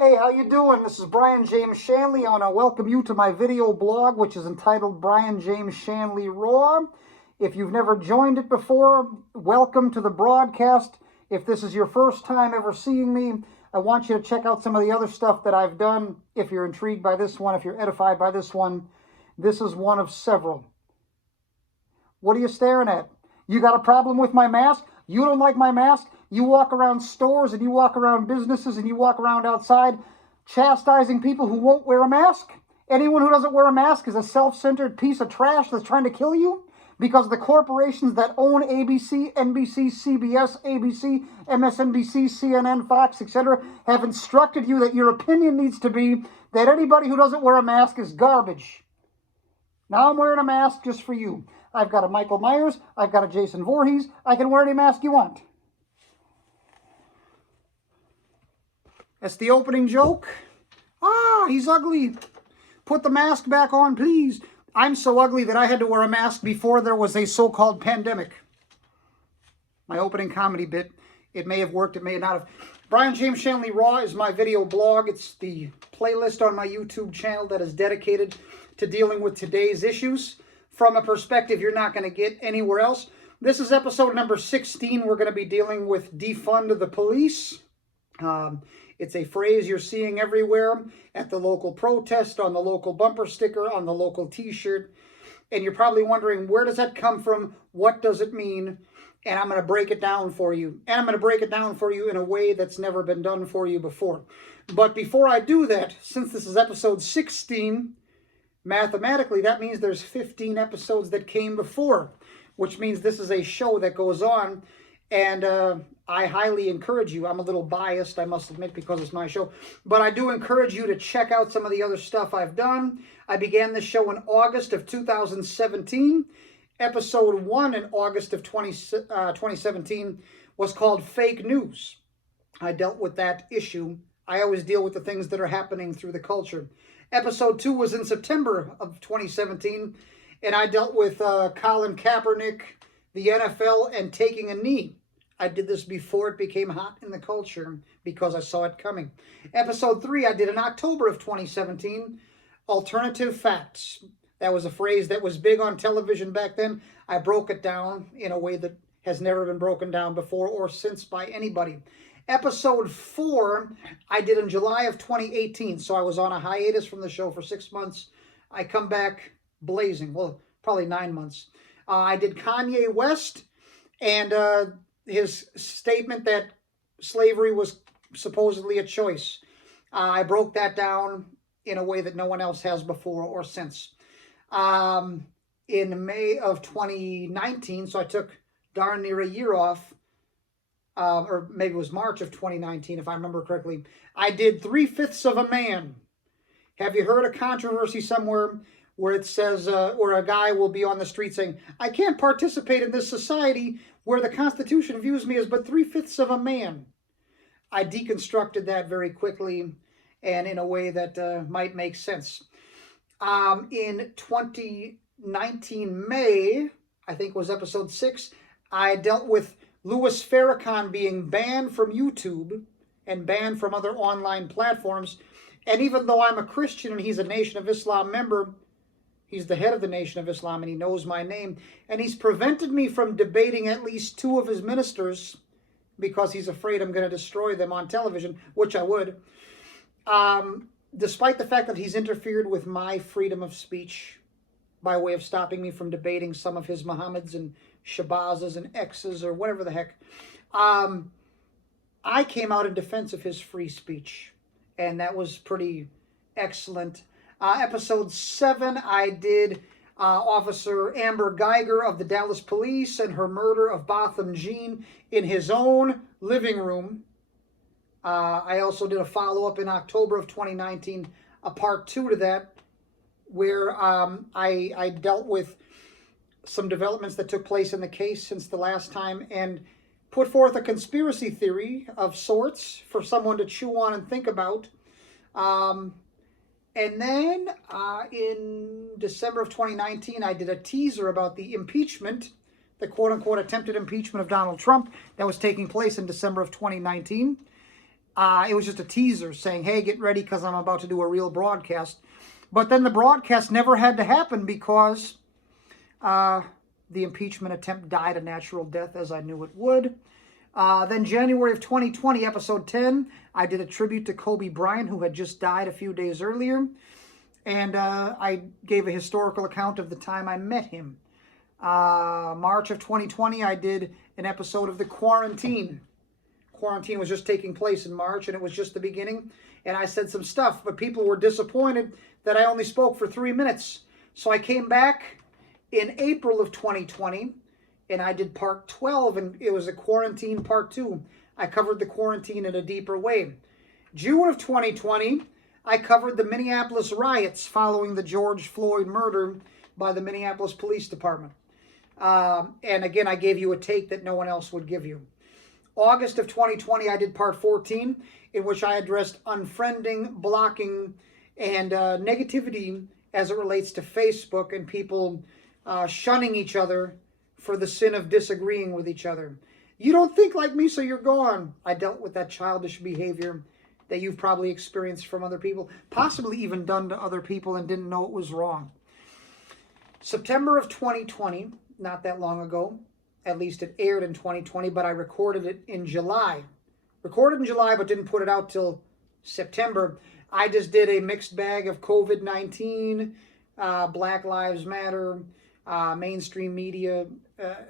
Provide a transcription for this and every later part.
Hey, how you doing? This is Brian James Shanley. I want to welcome you to my video blog, which is entitled Brian James Shanley Raw. If you've never joined it before, welcome to the broadcast. If this is your first time ever seeing me, I want you to check out some of the other stuff that I've done. If you're intrigued by this one, if you're edified by this one, this is one of several. What are you staring at? You got a problem with my mask? You don't like my mask? You walk around stores and you walk around businesses and you walk around outside chastising people who won't wear a mask? Anyone who doesn't wear a mask is a self-centered piece of trash that's trying to kill you because the corporations that own ABC, NBC, CBS, ABC, MSNBC, CNN, Fox, etc. have instructed you that your opinion needs to be that anybody who doesn't wear a mask is garbage. Now I'm wearing a mask just for you. I've got a Michael Myers. I've got a Jason Voorhees. I can wear any mask you want. That's the opening joke. Ah, he's ugly. Put the mask back on, please. I'm so ugly that I had to wear a mask before there was a so-called pandemic. My opening comedy bit. It may have worked, it may not have. Brian James Shanley Raw is my video blog. It's the playlist on my YouTube channel that is dedicated to dealing with today's issues from a perspective you're not going to get anywhere else. This is episode number 16. We're going to be dealing with defund the police. It's a phrase you're seeing everywhere at the local protest, on the local bumper sticker, on the local t-shirt. And you're probably wondering, where does that come from? What does it mean? And I'm going to break it down for you. And I'm going to break it down for you in a way that's never been done for you before. But before I do that, since this is episode 16, mathematically, that means there's 15 episodes that came before, which means this is a show that goes on. And I highly encourage you. I'm a little biased, I must admit, because it's my show. But I do encourage you to check out some of the other stuff I've done. I began this show in August of 2017. Episode 1 in August of 2017 was called Fake News. I dealt with that issue. I always deal with the things that are happening through the culture. Episode 2 was in September of 2017, and I dealt with Colin Kaepernick, the NFL, and taking a knee. I did this before it became hot in the culture because I saw it coming. Episode 3 I did in October of 2017, Alternative Facts. That was a phrase that was big on television back then. I broke it down in a way that has never been broken down before or since by anybody. Episode 4 I did in July of 2018, so I was on a hiatus from the show for 6 months. I come back blazing, well, probably 9 months. I did Kanye West and his statement that slavery was supposedly a choice. I broke that down in a way that no one else has before or since. In May of 2019, so I took darn near a year off, or maybe it was March of 2019, if I remember correctly, I did 3/5 of a Man. Have you heard a controversy somewhere where it says, or a guy will be on the street saying, I can't participate in this society where the Constitution views me as but 3/5 of a man? I deconstructed that very quickly and in a way that might make sense. In 2019 May, I think was episode 6, I dealt with Louis Farrakhan being banned from YouTube and banned from other online platforms. And even though I'm a Christian and he's a Nation of Islam member, he's the head of the Nation of Islam and he knows my name. And he's prevented me from debating at least 2 of his ministers because he's afraid I'm going to destroy them on television, which I would. Despite the fact that he's interfered with my freedom of speech by way of stopping me from debating some of his Muhammads and Shabazes and X's or whatever the heck, I came out in defense of his free speech. And that was pretty excellent. Episode 7, I did Officer Amber Geiger of the Dallas Police and her murder of Botham Jean in his own living room. I also did a follow-up in October of 2019, a part 2 to that, where I dealt with some developments that took place in the case since the last time and put forth a conspiracy theory of sorts for someone to chew on and think about. And then in December of 2019, I did a teaser about the impeachment, the quote-unquote attempted impeachment of Donald Trump that was taking place in December of 2019. It was just a teaser saying, hey, get ready because I'm about to do a real broadcast. But then the broadcast never had to happen because the impeachment attempt died a natural death, as I knew it would. Then January of 2020, episode 10, I did a tribute to Kobe Bryant, who had just died a few days earlier. And I gave a historical account of the time I met him. March of 2020, I did an episode of The Quarantine. Quarantine was just taking place in March, and it was just the beginning. And I said some stuff, but people were disappointed that I only spoke for 3 minutes. So I came back in April of 2020, and I did part 12, and it was a quarantine part 2. I covered the quarantine in a deeper way. June of 2020, I covered the Minneapolis riots following the George Floyd murder by the Minneapolis Police Department. And again, I gave you a take that no one else would give you. August of 2020, I did part 14, in which I addressed unfriending, blocking, and negativity as it relates to Facebook and people shunning each other for the sin of disagreeing with each other. You don't think like me, so you're gone. I dealt with that childish behavior that you've probably experienced from other people, possibly even done to other people and didn't know it was wrong. September of 2020, not that long ago, at least it aired in 2020, but I recorded it in July. Recorded in July, but didn't put it out till September. I just did a mixed bag of COVID-19, Black Lives Matter, mainstream media,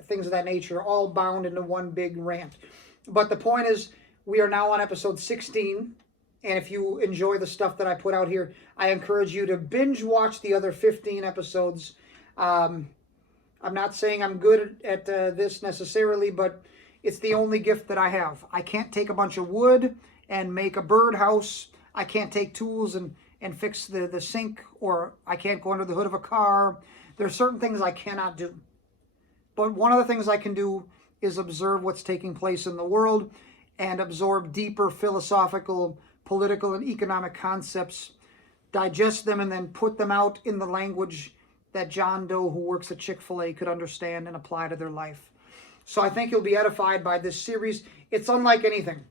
things of that nature, all bound into one big rant. But the point is, we are now on episode 16, and if you enjoy the stuff that I put out here, I encourage you to binge watch the other 15 episodes. I'm not saying I'm good at this necessarily, but it's the only gift that I have. I can't take a bunch of wood and make a birdhouse. I can't take tools and fix the sink, or I can't go under the hood of a car. There are certain things I cannot do. But one of the things I can do is observe what's taking place in the world and absorb deeper philosophical, political, and economic concepts, digest them, and then put them out in the language that John Doe, who works at Chick-fil-A, could understand and apply to their life. So I think you'll be edified by this series. It's unlike anything.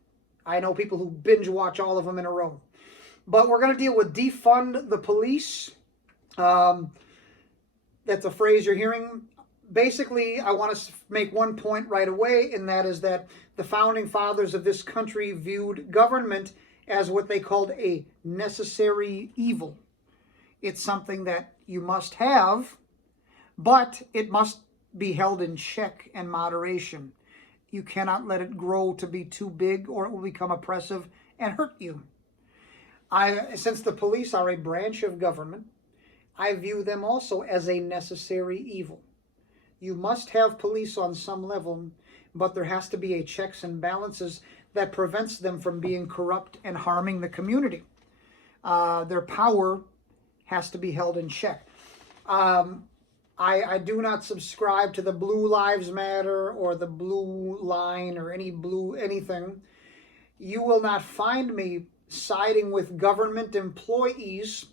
I know people who binge watch all of them in a row. But we're going to deal with defund the police. That's a phrase you're hearing. Basically, I want to make one point right away, and that is that the founding fathers of this country viewed government as what they called a necessary evil. It's something that you must have, but it must be held in check and moderation. You cannot let it grow to be too big, or it will become oppressive and hurt you. Since the police are a branch of government, I view them also as a necessary evil. You must have police on some level, but there has to be a checks and balances that prevents them from being corrupt and harming the community. Their power has to be held in check. I do not subscribe to the Blue Lives Matter or the Blue Line or any blue anything. You will not find me siding with government employees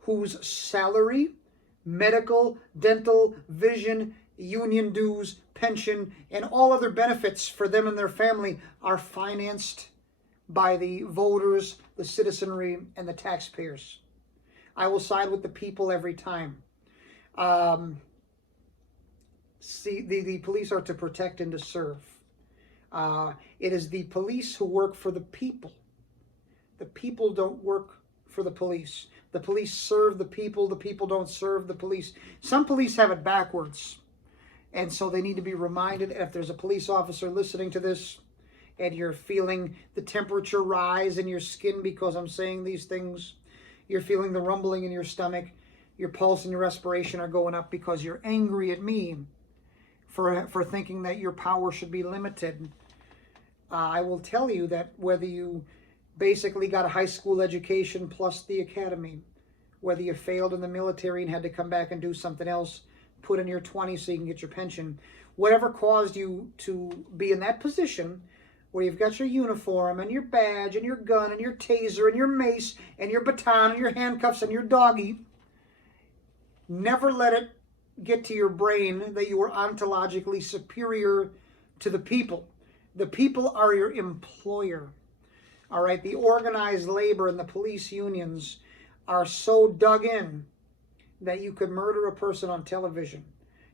whose salary, medical, dental, vision, union dues, pension, and all other benefits for them and their family are financed by the voters, the citizenry, and the taxpayers. I will side with the people every time. See, the police are to protect and to serve. It is the police who work for the people. The people don't work for the police. The police serve the people don't serve the police. Some police have it backwards, and so they need to be reminded. If there's a police officer listening to this and you're feeling the temperature rise in your skin because I'm saying these things, you're feeling the rumbling in your stomach, your pulse and your respiration are going up because you're angry at me for thinking that your power should be limited. I will tell you that whether you basically got a high school education plus the academy, whether you failed in the military and had to come back and do something else, put in your 20s so you can get your pension, whatever caused you to be in that position where you've got your uniform and your badge and your gun and your taser and your mace and your baton and your handcuffs and your doggy, never let it get to your brain that you are ontologically superior to the people. The people are your employer. All right, the organized labor and the police unions are so dug in that you could murder a person on television.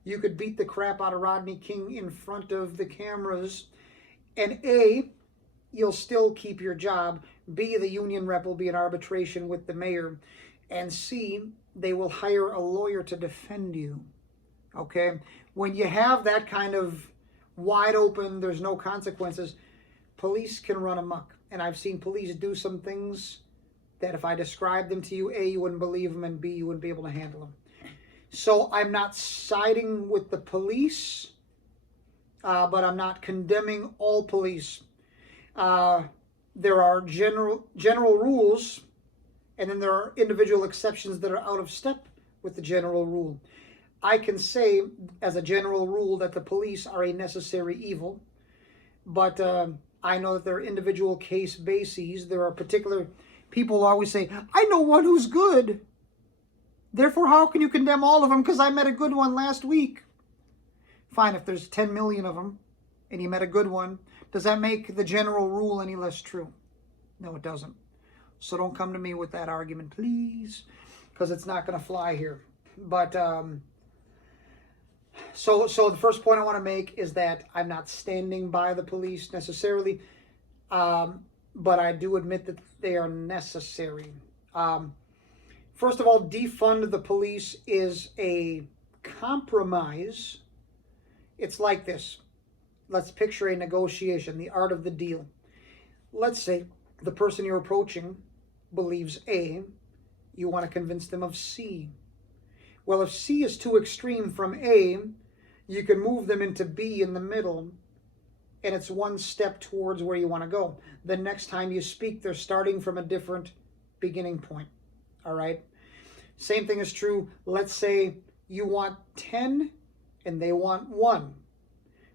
You could beat the crap out of Rodney King in front of the cameras, and A, you'll still keep your job. B, the union rep will be in arbitration with the mayor. And C, they will hire a lawyer to defend you. Okay? When you have that kind of wide open, there's no consequences, police can run amok. And I've seen police do some things that if I described them to you, A, you wouldn't believe them, and B, you wouldn't be able to handle them. So I'm not siding with the police, but I'm not condemning all police. There are general rules, and then there are individual exceptions that are out of step with the general rule. I can say, as a general rule, that the police are a necessary evil, but I know that there are individual case bases. There are particular people who always say, I know one who's good. Therefore, how can you condemn all of them? Because I met a good one last week. Fine, if there's 10 million of them and you met a good one, does that make the general rule any less true? No, it doesn't. So don't come to me with that argument, please, because it's not going to fly here. But so the first point I want to make is that I'm not standing by the police necessarily, but I do admit that they are necessary. First of all, defund the police is a compromise. It's like this. Let's picture a negotiation, the art of the deal. Let's say the person you're approaching believes A. You want to convince them of C. Well, if C is too extreme from A, you can move them into B in the middle, and it's one step towards where you want to go. The next time you speak, they're starting from a different beginning point. All right? Same thing is true. Let's say you want 10 and they want 1.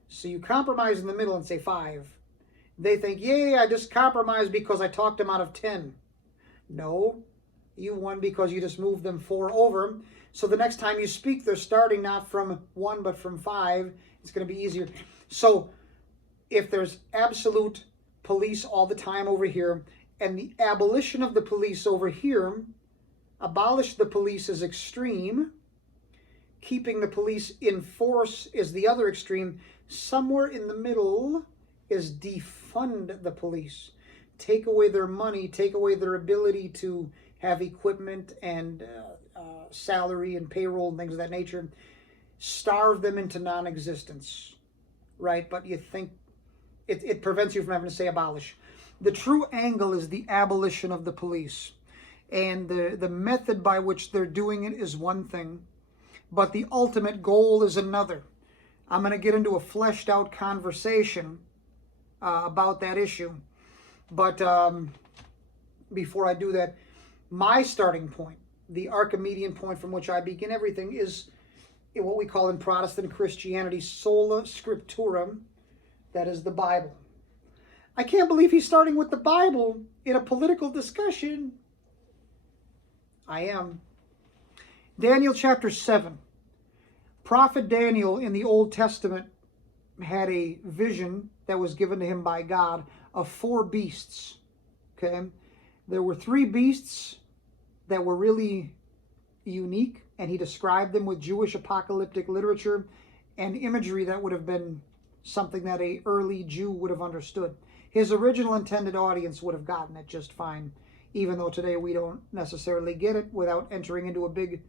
So you compromise in the middle and say 5. They think, yay, I just compromised because I talked them out of 10. No, you won because you just moved them 4 over. So the next time you speak, they're starting not from 1 but from 5. It's going to be easier. So if there's absolute police all the time over here and the abolition of the police over here, abolish the police is extreme. Keeping the police in force is the other extreme. Somewhere in the middle is defund the police. Take away their money, take away their ability to have equipment and salary and payroll and things of that nature. Starve them into non-existence, right? But you think it prevents you from having to say abolish. The true angle is the abolition of the police. And the method by which they're doing it is one thing, but the ultimate goal is another. I'm going to get into a fleshed out conversation about that issue. But before I do that, my starting point, the Archimedean point from which I begin everything, is what we call in Protestant Christianity sola scriptura, that is the Bible. I can't believe he's starting with the Bible in a political discussion. I am. Daniel chapter 7. Prophet Daniel in the Old Testament had a vision that was given to him by God of 4 beasts. Okay? There were 3 beasts that were really unique, and he described them with Jewish apocalyptic literature and imagery that would have been something that an early Jew would have understood. His original intended audience would have gotten it just fine, even though today we don't necessarily get it without entering into a big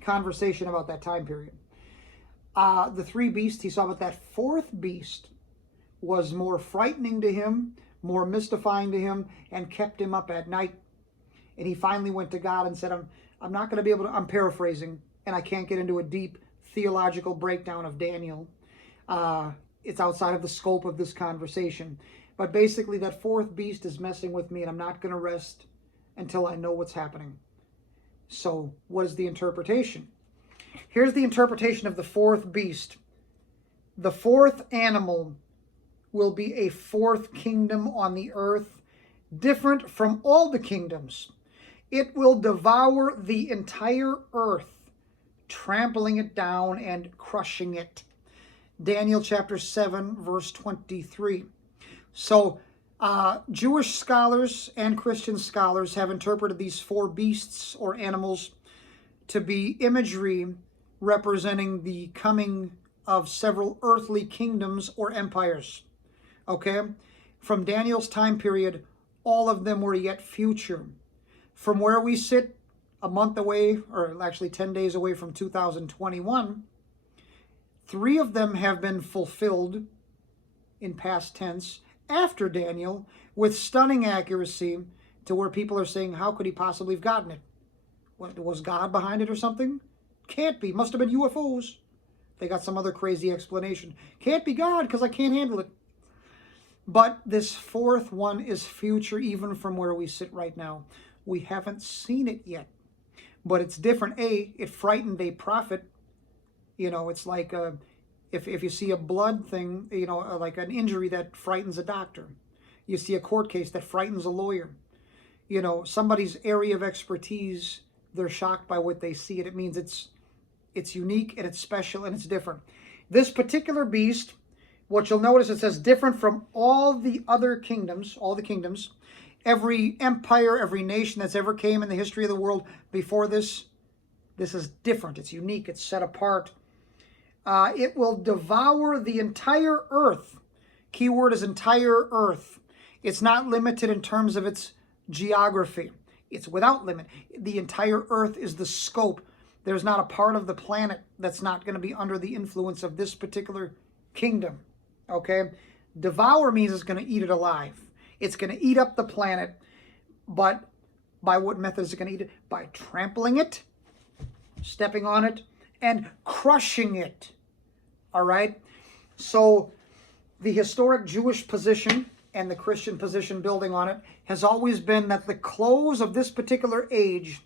conversation about that time period. The 3 beasts he saw, but that 4th beast was more frightening to him, more mystifying to him, and kept him up at night. And he finally went to God and said, I'm not going to be able to, I'm paraphrasing, and I can't get into a deep theological breakdown of Daniel. It's outside of the scope of this conversation. But basically that 4th beast is messing with me, and I'm not going to rest until I know what's happening. So what is the interpretation? Here's the interpretation of the 4th beast. The 4th animal will be a 4th kingdom on the earth, different from all the kingdoms. It will devour the entire earth, trampling it down and crushing it. Daniel chapter 7, verse 23. So Jewish scholars and Christian scholars have interpreted these four beasts or animals to be imagery representing the coming of several earthly kingdoms or empires. Okay? From Daniel's time period, all of them were yet future. From where we sit, a month away, or actually 10 days away from 2021, 3 of them have been fulfilled in past tense after Daniel with stunning accuracy to where people are saying, how could he possibly have gotten it? What, was God behind it or something? Can't be. Must have been UFOs. They got some other crazy explanation. Can't be God because I can't handle it. But this 4th one is future even from where we sit right now. We haven't seen it yet. But it's different. It frightened a prophet. You know, it's like if you see a blood thing, you know, like an injury that frightens a doctor. You see a court case that frightens a lawyer. You know, somebody's area of expertise, they're shocked by what they see. And it means it's unique and it's special and it's different. This particular beast, what you'll notice, it says different from all the other kingdoms, all the kingdoms. Every empire, every nation that's ever came in the history of the world before this is different. It's unique. It's set apart. It will devour the entire earth. Keyword is entire earth. It's not limited in terms of its geography. It's without limit. The entire earth is the scope. There's not a part of the planet that's not going to be under the influence of this particular kingdom. Okay? Devour means it's going to eat it alive. It's going to eat up the planet. But by what method is it going to eat it? By trampling it, stepping on it, and crushing it. All right? So the historic Jewish position and the Christian position building on it has always been that the close of this particular age,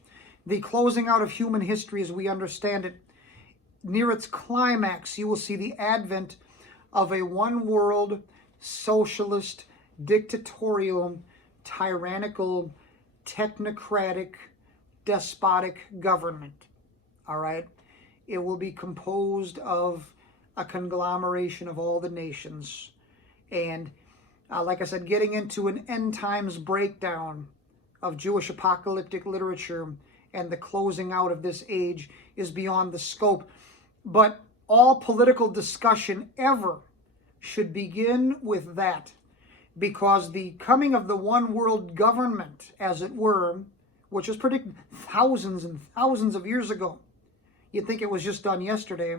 the closing out of human history as we understand it, near its climax, you will see the advent of a one-world, socialist, dictatorial, tyrannical, technocratic, despotic government. All right? It will be composed of a conglomeration of all the nations. And like I said, getting into an end times breakdown of Jewish apocalyptic literature and the closing out of this age is beyond the scope. But all political discussion ever should begin with that, because the coming of the one world government, as it were, which was predicted thousands and thousands of years ago. You'd think it was just done yesterday,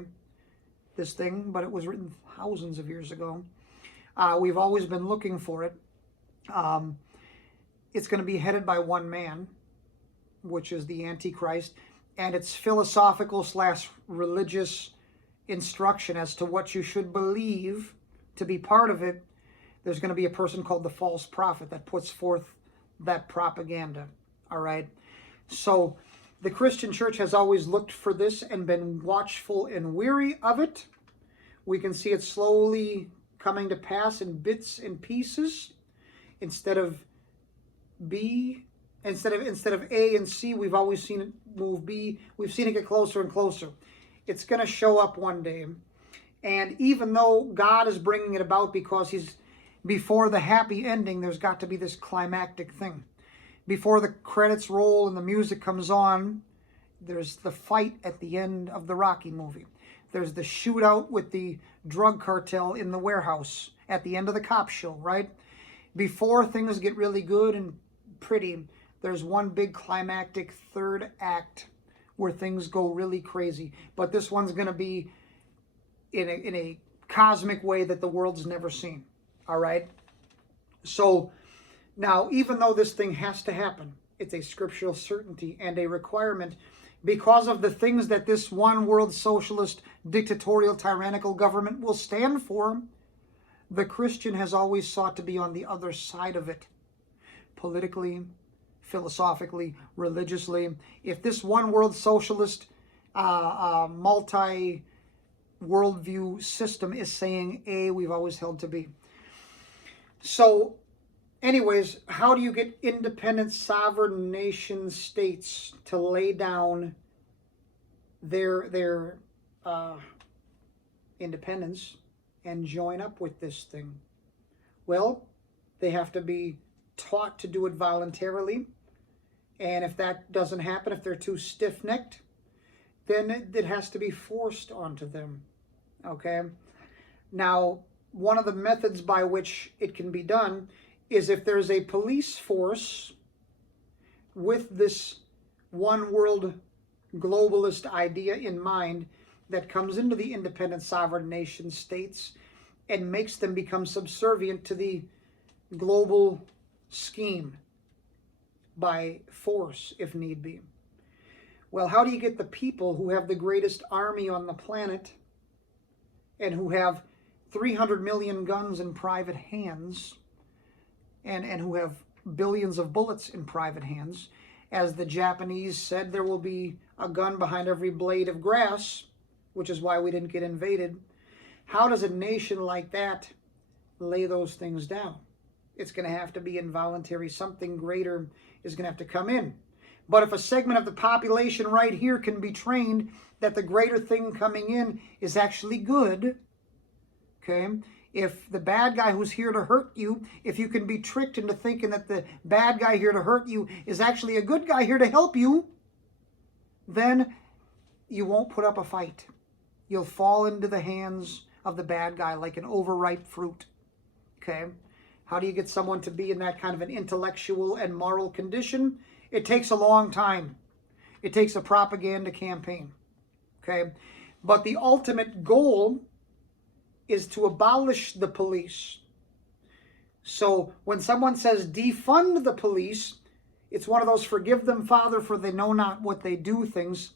this thing, but it was written thousands of years ago. We've always been looking for it. It's going to be headed by one man, which is the Antichrist, and it's philosophical / religious instruction as to what you should believe to be part of it. There's going to be a person called the false prophet that puts forth that propaganda. All right. So the Christian church has always looked for this and been watchful and weary of it. We can see it slowly coming to pass in bits and pieces. Instead of A and C, we've always seen it move B. We've seen it get closer and closer. It's going to show up one day. And even though God is bringing it about because he's before the happy ending, there's got to be this climactic thing. Before the credits roll and the music comes on, there's the fight at the end of the Rocky movie. There's the shootout with the drug cartel in the warehouse at the end of the cop show, right? Before things get really good and pretty, there's one big climactic third act where things go really crazy. But this one's going to be in a cosmic way that the world's never seen. All right? So now, even though this thing has to happen, it's a scriptural certainty and a requirement because of the things that this one world socialist, dictatorial, tyrannical government will stand for. The Christian has always sought to be on the other side of it, politically, philosophically, religiously. If this one world socialist, multi worldview system is saying A, we've always held to B. So anyways, how do you get independent sovereign nation states to lay down their independence and join up with this thing? Well, They have to be taught to do it voluntarily. And if that doesn't happen, if they're too stiff-necked, then it has to be forced onto them. Okay? Now, one of the methods by which it can be done is if there's a police force with this one world globalist idea in mind that comes into the independent sovereign nation states and makes them become subservient to the global scheme by force, if need be. Well, how do you get the people who have the greatest army on the planet and who have 300 million guns in private hands and who have billions of bullets in private hands? As the Japanese said, there will be a gun behind every blade of grass, which is why we didn't get invaded. How does a nation like that lay those things down? It's going to have to be involuntary. Something greater is going to have to come in. But if a segment of the population right here can be trained that the greater thing coming in is actually good, okay? If the bad guy who's here to hurt you, if you can be tricked into thinking that the bad guy here to hurt you is actually a good guy here to help you, then you won't put up a fight. You'll fall into the hands of the bad guy like an overripe fruit, okay? How do you get someone to be in that kind of an intellectual and moral condition? It takes a long time. It takes a propaganda campaign, okay? But the ultimate goal is to abolish the police. So when someone says defund the police, it's one of those forgive them, Father, for they know not what they do things.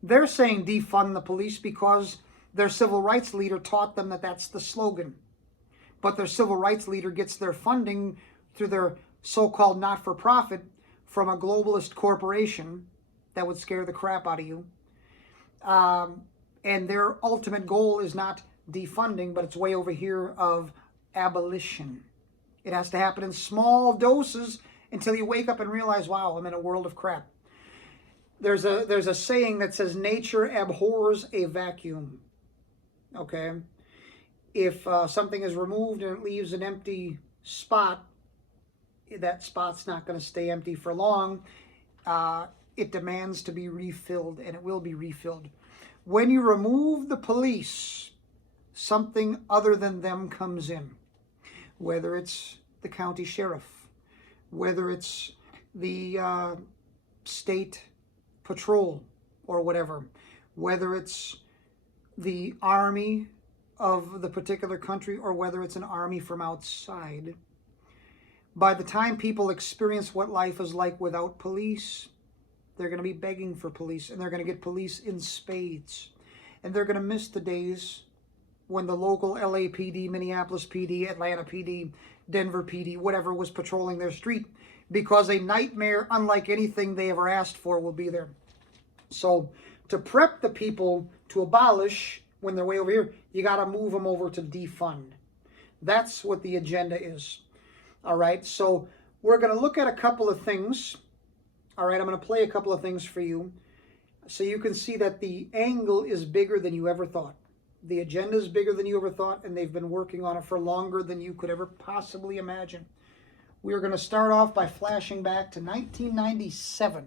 They're saying defund the police because their civil rights leader taught them that that's the slogan. But their civil rights leader gets their funding through their so-called not-for-profit from a globalist corporation that would scare the crap out of you. And their ultimate goal is not defunding, but it's way over here of abolition. It has to happen in small doses until you wake up and realize, wow, I'm in a world of crap. There's a saying that says nature abhors a vacuum. Okay? If something is removed and it leaves an empty spot, that spot's not going to stay empty for long. It demands to be refilled, and it will be refilled. When you remove the police, something other than them comes in. Whether it's the county sheriff, whether it's the state patrol or whatever, whether it's the army of the particular country or whether it's an army from outside. By the time people experience what life is like without police, they're going to be begging for police, and they're going to get police in spades. And they're going to miss the days when the local LAPD, Minneapolis PD, Atlanta PD, Denver PD, whatever, was patrolling their street, because a nightmare unlike anything they ever asked for will be there. So to prep the people to abolish when they're way over here, you got to move them over to defund. That's what the agenda is. All right, so we're going to look at a couple of things. All right, I'm going to play a couple of things for you so you can see that the angle is bigger than you ever thought. The agenda is bigger than you ever thought, and they've been working on it for longer than you could ever possibly imagine. We're going to start off by flashing back to 1997.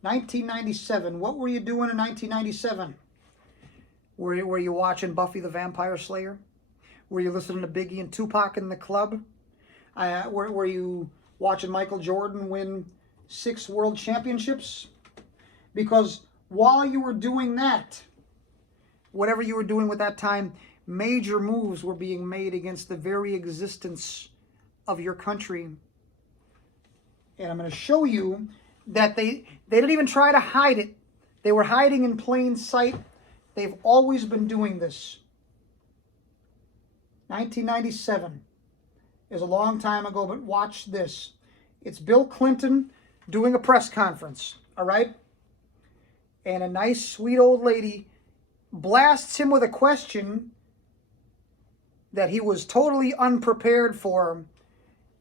1997. What were you doing in 1997? Were you watching Buffy the Vampire Slayer? Were you listening to Biggie and Tupac in the club? Were you watching Michael Jordan win 6 world championships? Because while you were doing that, whatever you were doing with that time, major moves were being made against the very existence of your country. And I'm going to show you that they didn't even try to hide it. They were hiding in plain sight. They've always been doing this. 1997 is a long time ago, but watch this. It's Bill Clinton doing a press conference, all right? And a nice, sweet old lady blasts him with a question that he was totally unprepared for,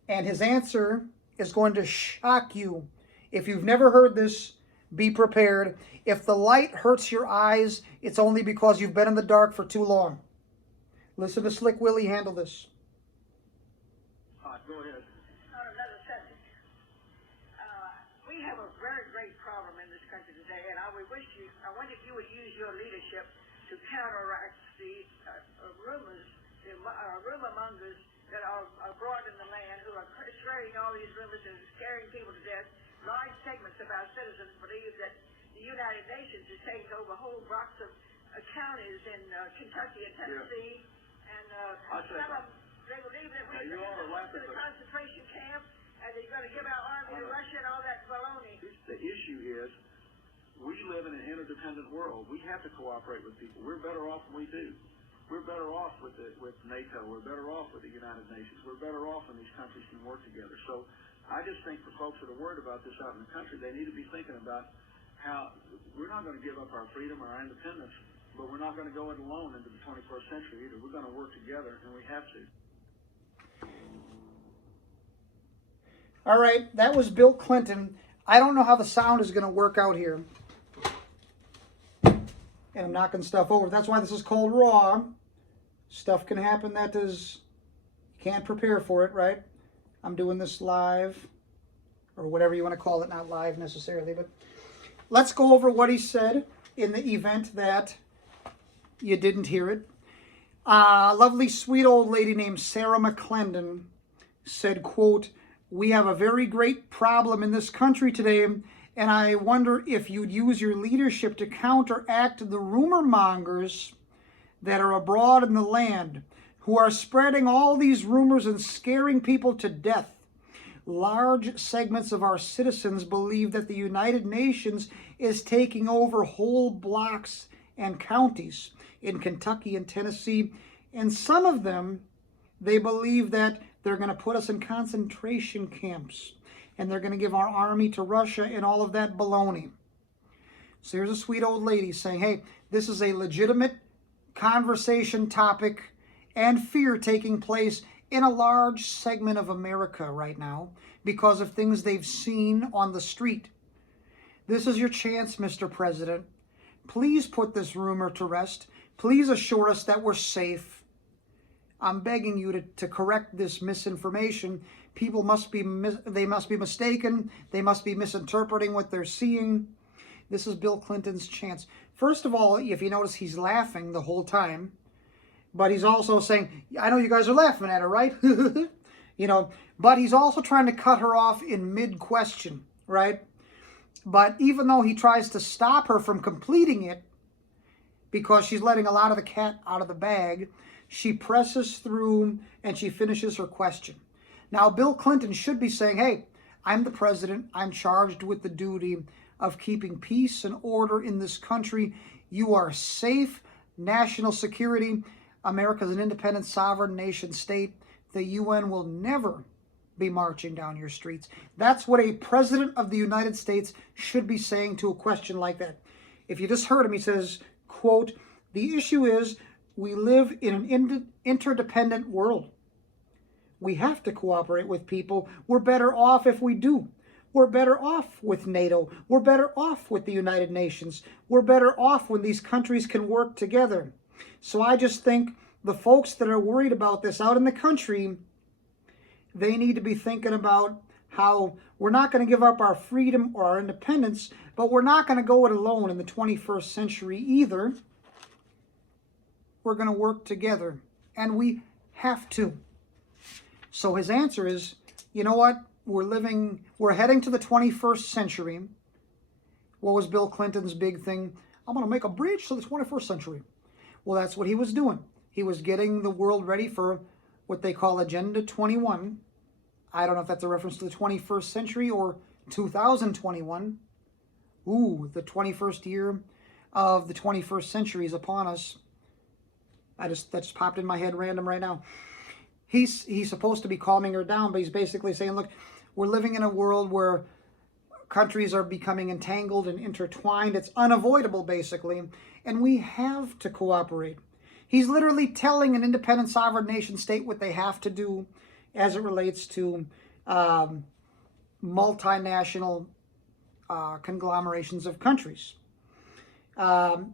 and his answer is going to shock you. If you've never heard this, be prepared. If the light hurts your eyes, it's only because you've been in the dark for too long. Listen to Slick Willie handle this. Hi, great problem in this country today, and I wonder if you would use your leadership to counteract the rumors, the rumor mongers that are abroad in the land who are spreading all these rumors and scaring people to death. Large segments of our citizens believe that the United Nations is taking over whole blocks of counties in Kentucky and Tennessee, and some of them, they believe that we're going to the concentration camp, and they're going to give our army to Russia and all that baloney. The issue is, we live in an interdependent world. We have to cooperate with people. We're better off when we do. We're better off with NATO. We're better off with the United Nations. We're better off when these countries can work together. So I just think for folks that are worried about this out in the country, they need to be thinking about how we're not going to give up our freedom or our independence, but we're not going to go it alone into the 21st century either. We're going to work together, and we have to. All right, that was Bill Clinton. I don't know how the sound is going to work out here. And I'm knocking stuff over. That's why this is called raw. Stuff can happen that is, you can't prepare for it, right? I'm doing this live, or whatever you want to call it, not live necessarily, but let's go over what he said in the event that you didn't hear it. A lovely, sweet old lady named Sarah McClendon said, quote, "We have a very great problem in this country today, and I wonder if you'd use your leadership to counteract the rumor mongers that are abroad in the land, who are spreading all these rumors and scaring people to death. Large segments of our citizens believe that the United Nations is taking over whole blocks and counties in Kentucky and Tennessee, and some of them, they believe that they're going to put us in concentration camps, and they're going to give our army to Russia and all of that baloney." So here's a sweet old lady saying, hey, this is a legitimate conversation topic and fear taking place in a large segment of America right now because of things they've seen on the street. This is your chance, Mr. President. Please put this rumor to rest. Please assure us that we're safe. I'm begging you to correct this misinformation. People must be mistaken. They must be misinterpreting what they're seeing. This is Bill Clinton's chance. First of all, if you notice, he's laughing the whole time, but he's also saying, I know you guys are laughing at her, right? You know, but he's also trying to cut her off in mid-question, right? But even though he tries to stop her from completing it, because she's letting a lot of the cat out of the bag, she presses through and she finishes her question. Now, Bill Clinton should be saying, hey, I'm the president. I'm charged with the duty of keeping peace and order in this country. You are safe. National security. America's an independent, sovereign nation state. The UN will never be marching down your streets. That's what a president of the United States should be saying to a question like that. If you just heard him, he says, quote, "The issue is we live in an interdependent world. We have to cooperate with people. We're better off if we do. We're better off with NATO. We're better off with the United Nations. We're better off when these countries can work together." So I just think the folks that are worried about this out in the country, they need to be thinking about how we're not going to give up our freedom or our independence, but we're not going to go it alone in the 21st century either. We're going to work together, and we have to. So his answer is, you know what? We're heading to the 21st century. What was Bill Clinton's big thing? I'm going to make a bridge to the 21st century. Well, that's what he was doing. He was getting the world ready for what they call Agenda 21. I don't know if that's a reference to the 21st century or 2021. Ooh, the 21st year of the 21st century is upon us. That just popped in my head random right now. He's supposed to be calming her down, but he's basically saying, look, we're living in a world where countries are becoming entangled and intertwined. It's unavoidable, basically, and we have to cooperate. He's literally telling an independent sovereign nation state what they have to do as it relates to multinational conglomerations of countries.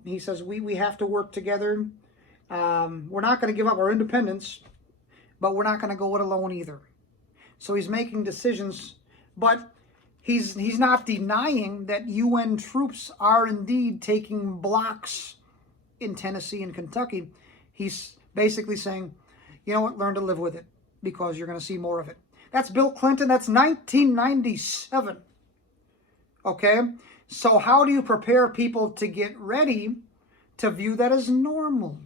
He says we have to work together. We're not going to give up our independence, but we're not going to go it alone either. So he's making decisions, but he's not denying that UN troops are indeed taking blocks in Tennessee and Kentucky. He's basically saying, you know what, learn to live with it, because you're going to see more of it. That's Bill Clinton. That's 1997. Okay? So how do you prepare people to get ready to view that as normal?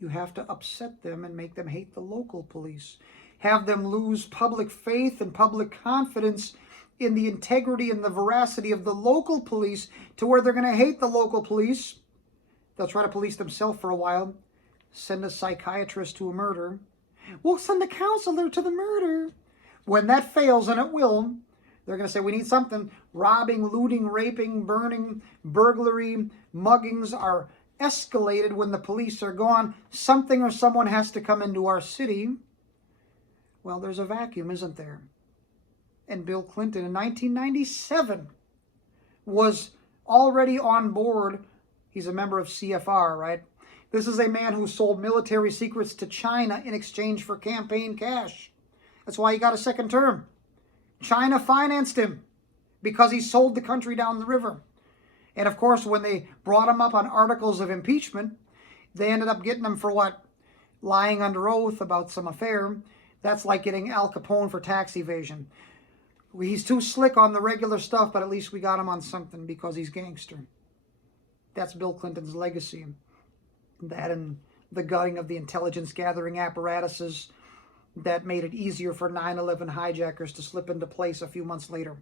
You have to upset them and make them hate the local police. Have them lose public faith and public confidence in the integrity and the veracity of the local police, to where they're going to hate the local police. They'll try to police themselves for a while. Send a psychiatrist to a murder. We'll send a counselor to the murder. When that fails, and it will, they're going to say, we need something. Robbing, looting, raping, burning, burglary, muggings are escalated when the police are gone. Something or someone has to come into our city. Well, there's a vacuum, isn't there? And Bill Clinton in 1997 was already on board. He's a member of CFR, right? This is a man who sold military secrets to China in exchange for campaign cash. That's why he got a second term. China financed him because he sold the country down the river. And of course, when they brought him up on articles of impeachment, they ended up getting him for what? Lying under oath about some affair. That's like getting Al Capone for tax evasion. He's too slick on the regular stuff, but at least we got him on something because he's gangster. That's Bill Clinton's legacy. That and the gutting of the intelligence gathering apparatuses that made it easier for 9/11 hijackers to slip into place a few months later.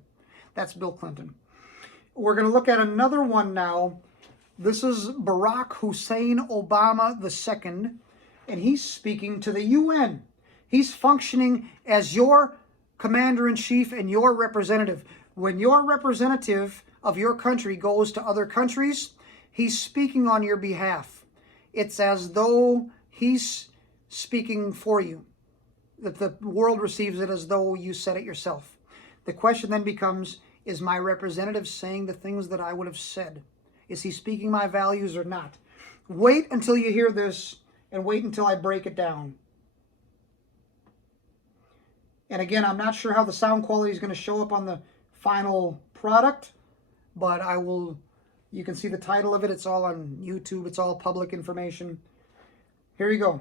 That's Bill Clinton. We're going to look at another one now. This is Barack Hussein Obama II, and he's speaking to the UN. He's functioning as your commander-in-chief and your representative. When your representative of your country goes to other countries, he's speaking on your behalf. It's as though he's speaking for you. That the world receives it as though you said it yourself. The question then becomes, is my representative saying the things that I would have said? Is he speaking my values or not? Wait until you hear this, and wait until I break it down. And again, I'm not sure how the sound quality is going to show up on the final product, but I will, you can see the title of it. It's all on YouTube. It's all public information. Here you go.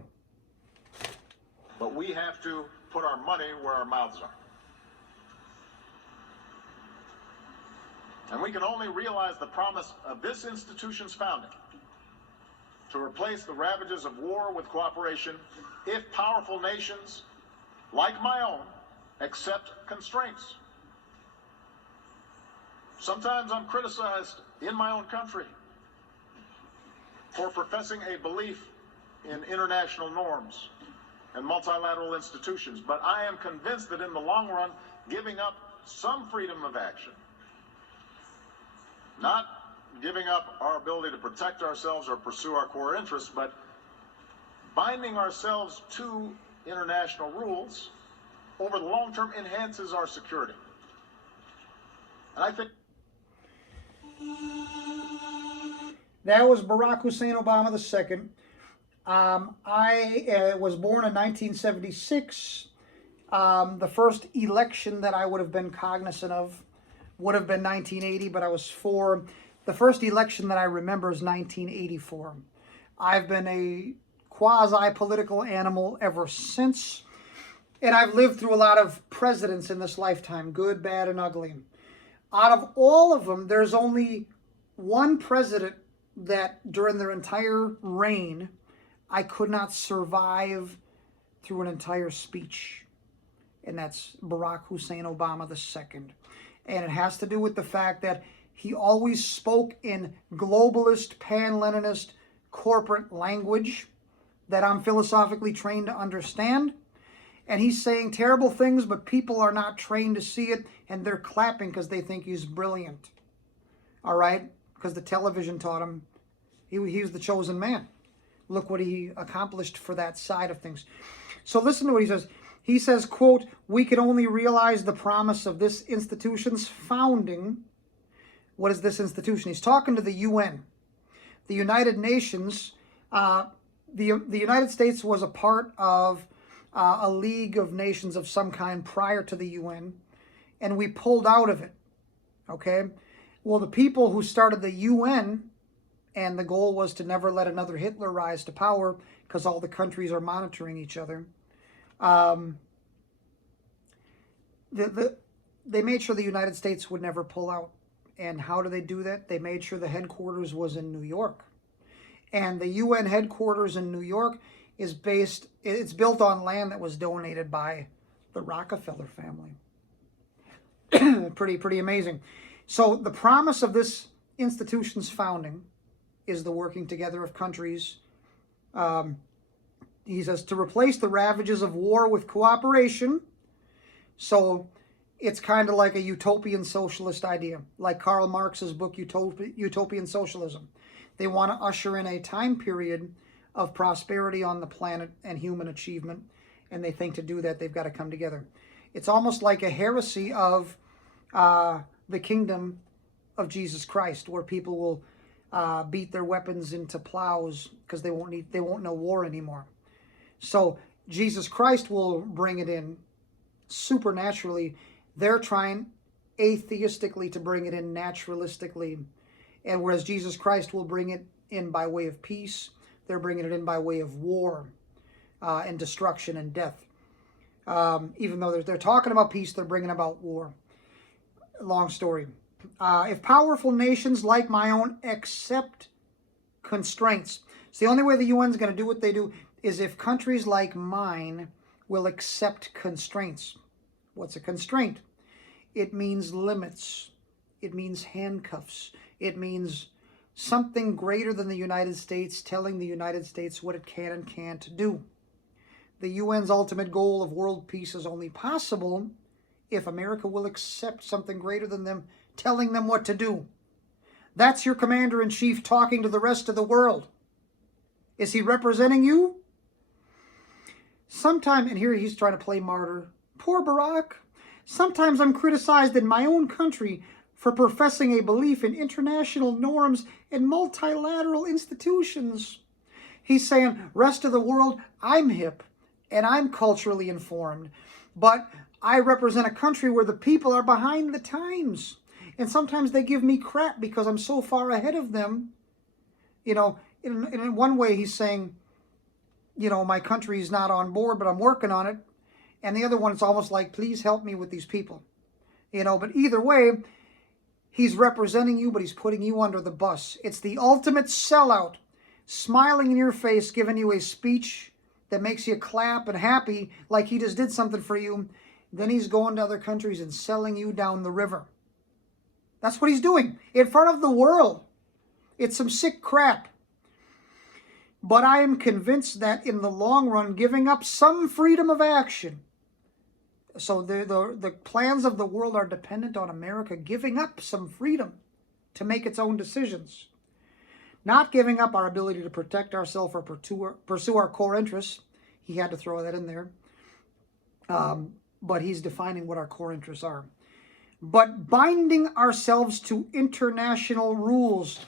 But we have to put our money where our mouths are. And we can only realize the promise of this institution's founding to replace the ravages of war with cooperation if powerful nations, like my own, accept constraints. Sometimes I'm criticized in my own country for professing a belief in international norms and multilateral institutions, but I am convinced that in the long run, giving up some freedom of action, not giving up our ability to protect ourselves or pursue our core interests, but binding ourselves to international rules over the long term enhances our security. And I think that was Barack Hussein Obama II. I was born in 1976. The first election that I would have been cognizant of would have been 1980, but I was 4. The first election that I remember is 1984. I've been a quasi-political animal ever since, and I've lived through a lot of presidents in this lifetime, good, bad, and ugly. Out of all of them, there's only one president that during their entire reign, I could not survive through an entire speech, and that's Barack Hussein Obama II. And it has to do with the fact that he always spoke in globalist, pan-Leninist, corporate language that I'm philosophically trained to understand. And he's saying terrible things, but people are not trained to see it, and they're clapping because they think he's brilliant. All right? Because the television taught him he was the chosen man. Look what he accomplished for that side of things. So listen to what he says. He says, quote, "We can only realize the promise of this institution's founding." What is this institution? He's talking to the UN. The United Nations, the United States was a part of a league of nations of some kind prior to the UN. and we pulled out of it. Okay? Well, the people who started the UN, and the goal was to never let another Hitler rise to power because all the countries are monitoring each other. They made sure the United States would never pull out. And how do they do that? They made sure the headquarters was in New York. And the UN headquarters in New York is built on land that was donated by the Rockefeller family. Pretty amazing. So the promise of this institution's founding is the working together of countries. He says to replace the ravages of war with cooperation. So it's kind of like a utopian socialist idea, like Karl Marx's book, Utopian Socialism. They want to usher in a time period of prosperity on the planet and human achievement, and they think to do that, they've got to come together. It's almost like a heresy of the kingdom of Jesus Christ, where people will beat their weapons into plows because they won't know war anymore. So Jesus Christ will bring it in supernaturally. They're trying atheistically to bring it in naturalistically. And whereas Jesus Christ will bring it in by way of peace, they're bringing it in by way of war and destruction and death. Even though they're talking about peace, they're bringing about war. Long story. If powerful nations like my own accept constraints. So the only way the UN is going to do what they do is if countries like mine will accept constraints. What's a constraint? It means limits. It means handcuffs. It means something greater than the United States telling the United States what it can and can't do. The UN's ultimate goal of world peace is only possible if America will accept something greater than them telling them what to do. That's your commander-in-chief talking to the rest of the world. Is he representing you? Sometime, and here he's trying to play martyr. Poor Barack. Sometimes I'm criticized in my own country for professing a belief in international norms and multilateral institutions. He's saying, rest of the world, I'm hip and I'm culturally informed, but I represent a country where the people are behind the times. And sometimes they give me crap because I'm so far ahead of them. You know, in one way he's saying, you know, my country's not on board, but I'm working on it. And the other one, it's almost like, please help me with these people. You know, but either way, he's representing you, but he's putting you under the bus. It's the ultimate sellout, smiling in your face, giving you a speech that makes you clap and happy like he just did something for you. Then he's going to other countries and selling you down the river. That's what he's doing in front of the world. It's some sick crap. But I am convinced that in the long run, giving up some freedom of action. So the plans of the world are dependent on America giving up some freedom to make its own decisions. Not giving up our ability to protect ourselves or pursue our core interests. He had to throw that in there. But he's defining what our core interests are. But binding ourselves to international rules.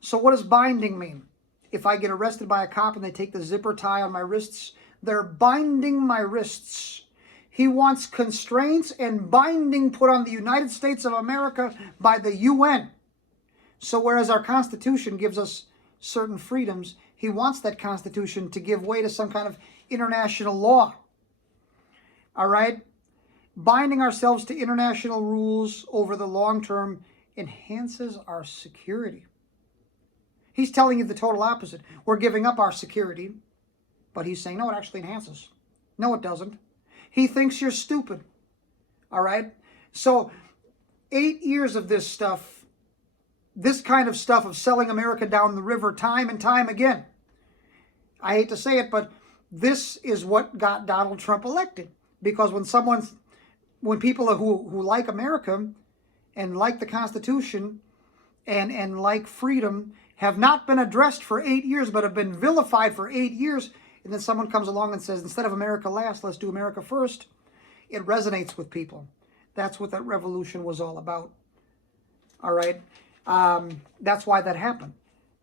So what does binding mean? If I get arrested by a cop and they take the zipper tie on my wrists, they're binding my wrists. He wants constraints and binding put on the United States of America by the UN. So whereas our Constitution gives us certain freedoms, he wants that Constitution to give way to some kind of international law. All right? Binding ourselves to international rules over the long term enhances our security. He's telling you the total opposite. We're giving up our security, but he's saying, no, it actually enhances. No, it doesn't. He thinks you're stupid. All right? So 8 years of this stuff, this kind of stuff of selling America down the river time and time again. I hate to say it, but this is what got Donald Trump elected. Because when people who like America and like the Constitution and like freedom have not been addressed for 8 years, but have been vilified for 8 years, and then someone comes along and says, instead of America last, let's do America first, it resonates with people. That's what that revolution was all about. All right? That's why that happened.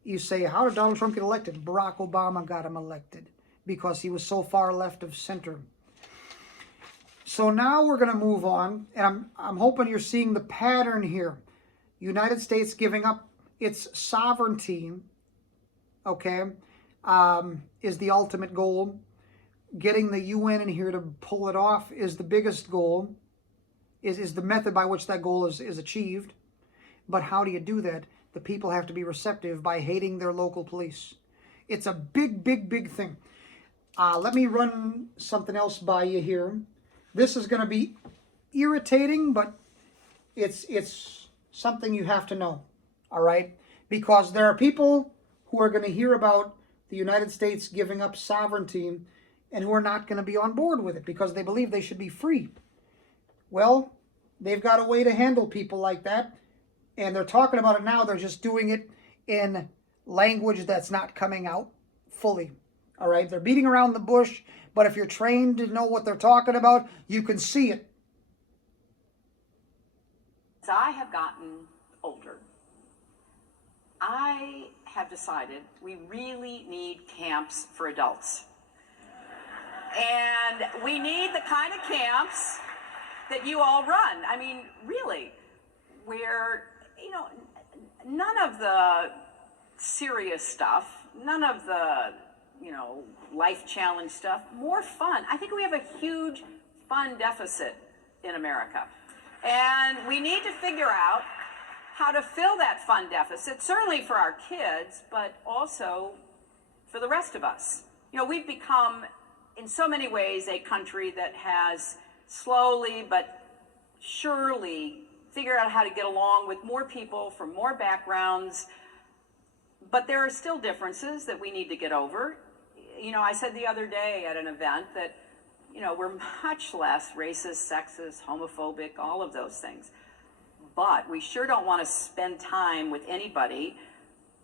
You say, how did Donald Trump get elected? Barack Obama got him elected because he was so far left of center. So now we're going to move on, and I'm hoping you're seeing the pattern here. United States giving up its sovereignty, okay, is the ultimate goal. Getting the UN in here to pull it off is the biggest goal, is the method by which that goal is achieved. But how do you do that? The people have to be receptive by hating their local police. It's a big, big, big thing. Let me run something else by you here. This is going to be irritating, but it's something you have to know, all right? Because there are people who are going to hear about the United States giving up sovereignty and who are not going to be on board with it because they believe they should be free. Well, they've got a way to handle people like that, and they're talking about it now. They're just doing it in language that's not coming out fully, all right? They're beating around the bush, but if you're trained to know what they're talking about, you can see it. As I have gotten older, I have decided we really need camps for adults. And we need the kind of camps that you all run. I mean, really, where, you know, none of the serious stuff, none of the, you know, life challenge stuff, more fun. I think we have a huge fun deficit in America. And we need to figure out how to fill that fun deficit, certainly for our kids, but also for the rest of us. You know, we've become, in so many ways, a country that has slowly but surely figured out how to get along with more people from more backgrounds, but there are still differences that we need to get over. You know, I said the other day at an event that, you know, we're much less racist, sexist, homophobic, all of those things. But we sure don't want to spend time with anybody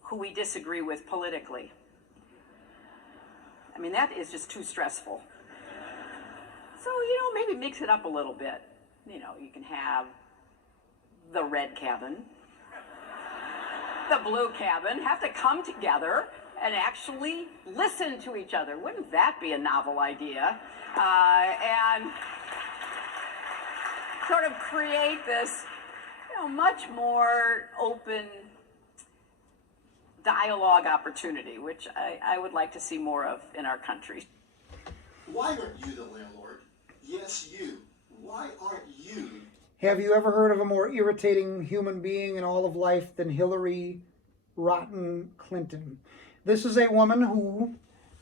who we disagree with politically. I mean, that is just too stressful. So, you know, maybe mix it up a little bit. You know, you can have the red cabin, the blue cabin, have to come together and actually listen to each other. Wouldn't that be a novel idea? And sort of create this, you know, much more open dialogue opportunity, which I would like to see more of in our country. Why aren't you the landlord? Yes, you. Why aren't you? Have you ever heard of a more irritating human being in all of life than Hillary Rotten Clinton? This is a woman who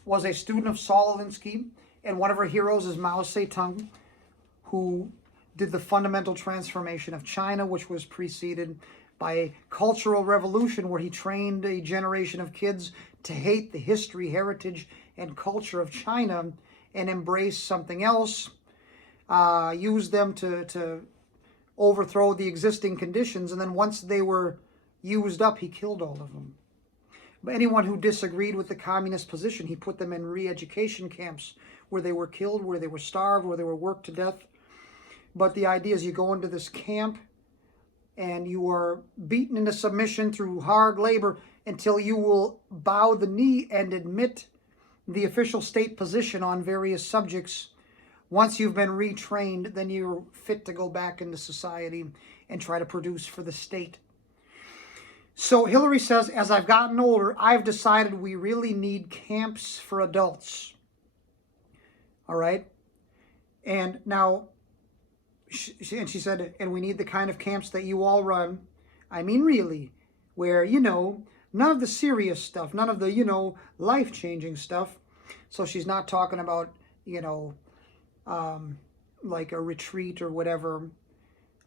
was a student of Saul Alinsky, and one of her heroes is Mao Zedong, who did the fundamental transformation of China, which was preceded by a cultural revolution where he trained a generation of kids to hate the history, heritage, and culture of China and embrace something else, used them to overthrow the existing conditions, and then once they were used up, he killed all of them. But anyone who disagreed with the communist position, he put them in re-education camps where they were killed, where they were starved, where they were worked to death. But the idea is you go into this camp and you are beaten into submission through hard labor until you will bow the knee and admit the official state position on various subjects. Once you've been retrained, then you're fit to go back into society and try to produce for the state. So Hillary says, as I've gotten older, I've decided we really need camps for adults. All right? And now, she said, and we need the kind of camps that you all run. I mean, really, where, you know, none of the serious stuff, none of the, you know, life-changing stuff. So she's not talking about, you know, like a retreat or whatever.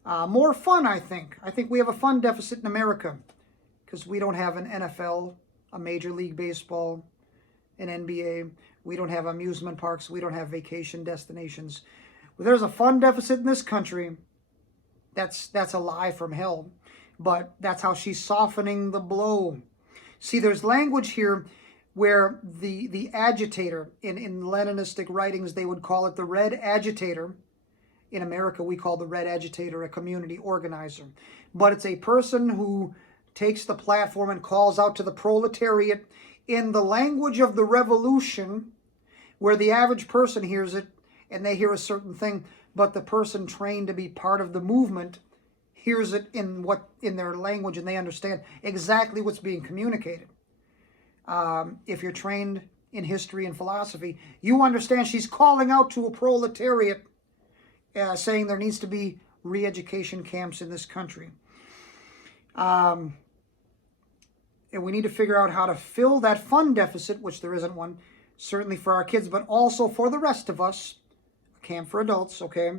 More fun, I think. I think we have a fun deficit in America because we don't have an NFL, a Major League Baseball, an NBA. We don't have amusement parks. We don't have vacation destinations. Well, there's a fun deficit in this country. That's a lie from hell. But that's how she's softening the blow. See, there's language here where the agitator, in Leninistic writings, they would call it the red agitator. In America, we call the red agitator a community organizer. But it's a person who takes the platform and calls out to the proletariat in the language of the revolution, where the average person hears it and they hear a certain thing, but the person trained to be part of the movement hears it in their language, and they understand exactly what's being communicated. If you're trained in history and philosophy, you understand she's calling out to a proletariat, saying there needs to be re-education camps in this country. And we need to figure out how to fill that fund deficit, which there isn't one, certainly for our kids, but also for the rest of us. A camp for adults, okay?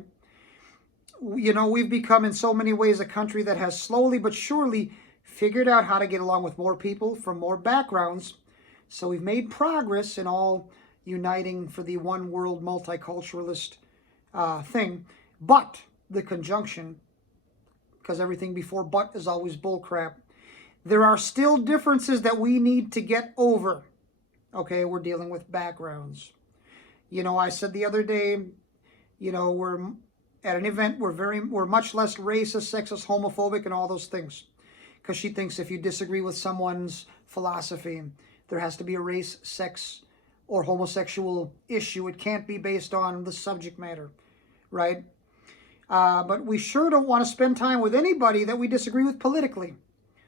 You know, we've become in so many ways a country that has slowly but surely figured out how to get along with more people from more backgrounds. So we've made progress in all uniting for the one world multiculturalist thing. But the conjunction, because everything before but is always bullcrap, there are still differences that we need to get over. Okay, we're dealing with backgrounds. You know, I said the other day, you know, we're at an event, we're much less racist, sexist, homophobic, and all those things. Because she thinks if you disagree with someone's philosophy, there has to be a race, sex, or homosexual issue. It can't be based on the subject matter, right? But we sure don't want to spend time with anybody that we disagree with politically.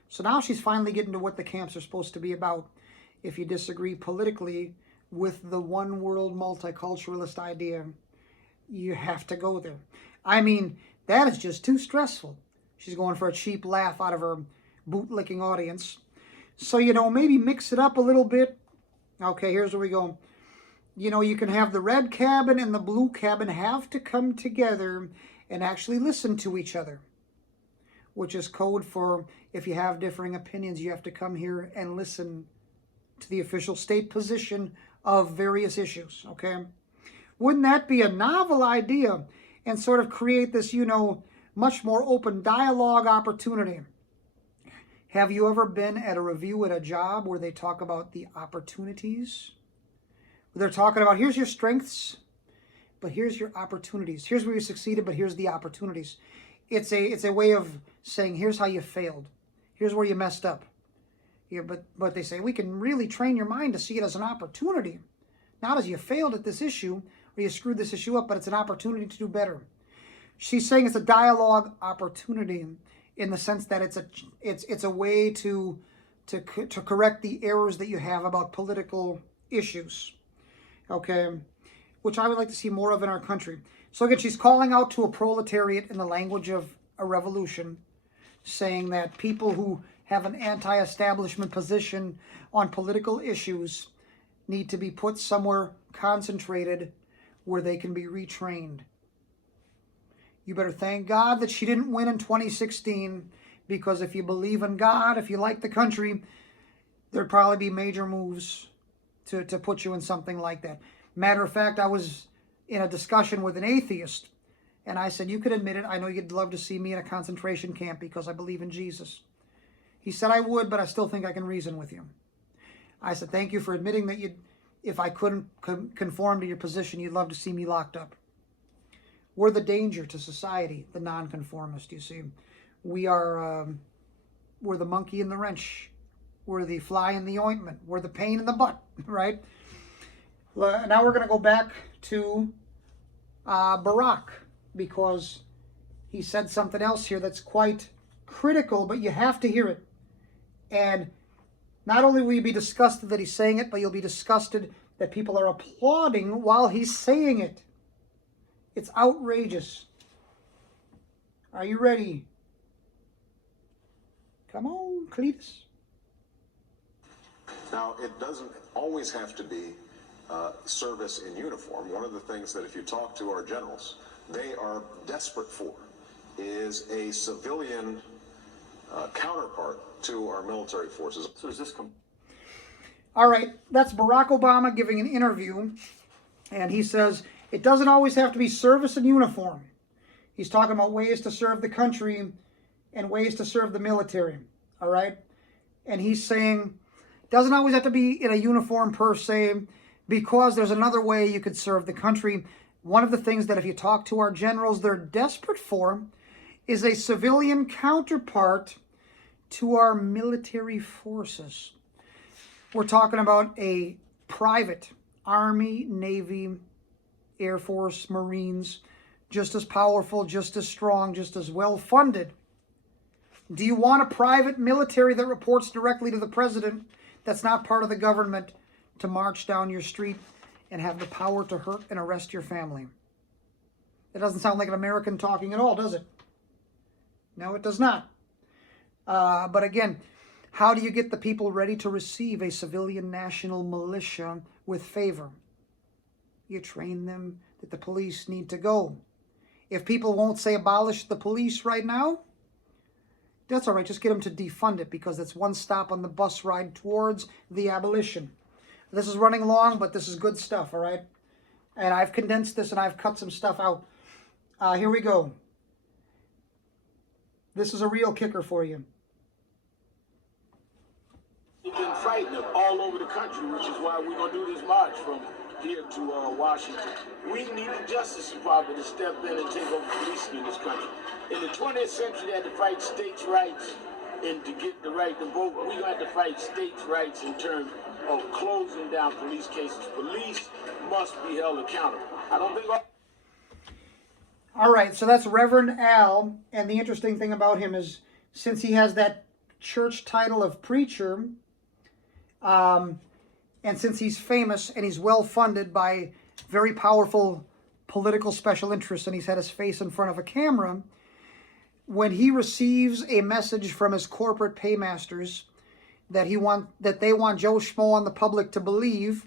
So now she's finally getting to what the camps are supposed to be about. If you disagree politically with the one world multiculturalist idea, you have to go there. I mean, that is just too stressful. She's going for a cheap laugh out of her bootlicking audience. So, you know, maybe mix it up a little bit. Okay, here's where we go. You know, you can have the red cabin and the blue cabin have to come together and actually listen to each other, which is code for if you have differing opinions, you have to come here and listen to the official state position of various issues, okay? Wouldn't that be a novel idea and sort of create this, you know, much more open dialogue opportunity? Have you ever been at a review at a job where they talk about the opportunities? They're talking about, here's your strengths, but here's your opportunities. Here's where you succeeded, but here's the opportunities. It's a way of saying, here's how you failed. Here's where you messed up. Yeah, but they say, we can really train your mind to see it as an opportunity. Not as you failed at this issue, or you screwed this issue up, but it's an opportunity to do better. She's saying it's a dialogue opportunity in the sense that it's a way to correct the errors that you have about political issues, okay, which I would like to see more of in our country. So again, she's calling out to a proletariat in the language of a revolution, saying that people who have an anti-establishment position on political issues need to be put somewhere concentrated where they can be retrained. You better thank God that she didn't win in 2016, because if you believe in God, if you like the country, there'd probably be major moves to put you in something like that. Matter of fact, I was in a discussion with an atheist, and I said, you could admit it, I know you'd love to see me in a concentration camp because I believe in Jesus. He said, I would, but I still think I can reason with you. I said, thank you for admitting that if I couldn't conform to your position, you'd love to see me locked up. We're the danger to society, the nonconformist, you see. We're the monkey in the wrench. We're the fly in the ointment. We're the pain in the butt, right? Now we're going to go back to Barack, because he said something else here that's quite critical, but you have to hear it. And not only will you be disgusted that he's saying it, but you'll be disgusted that people are applauding while he's saying it. It's outrageous. Are you ready? Come on, Cletus. Now, it doesn't always have to be service in uniform. One of the things that if you talk to our generals, they are desperate for is a civilian counterpart to our military forces. So is this all right, that's Barack Obama giving an interview, and he says it doesn't always have to be service in uniform. He's talking about ways to serve the country and ways to serve the military, all right? And he's saying it doesn't always have to be in a uniform per se, because there's another way you could serve the country. One of the things that if you talk to our generals, they're desperate for is a civilian counterpart to our military forces. We're talking about a private Army, Navy, Air Force, Marines just as powerful, just as strong, just as well funded. Do you want a private military that reports directly to the president, that's not part of the government, to march down your street and have the power to hurt and arrest your family? It doesn't sound like an American talking at all, does it? No, it does not. But again, how do you get the people ready to receive a civilian national militia with favor? You train them that the police need to go. If people won't say abolish the police right now, that's all right. Just get them to defund it, because it's one stop on the bus ride towards the abolition. This is running long, but this is good stuff, all right? And I've condensed this and I've cut some stuff out. Here we go. This is a real kicker for you. They've been fighting them all over the country, which is why we're going to do this march from here to Washington. We need the Justice Department to step in and take over policing in this country. In the 20th century, they had to fight states' rights, and to get the right to vote, we're going to have to fight states' rights in terms of closing down police cases. Police must be held accountable. I don't think... All right, so that's Reverend Al, and the interesting thing about him is, since he has that church title of preacher, and since he's famous and he's well funded by very powerful political special interests, and he's had his face in front of a camera, when he receives a message from his corporate paymasters that they want Joe Schmo on the public to believe,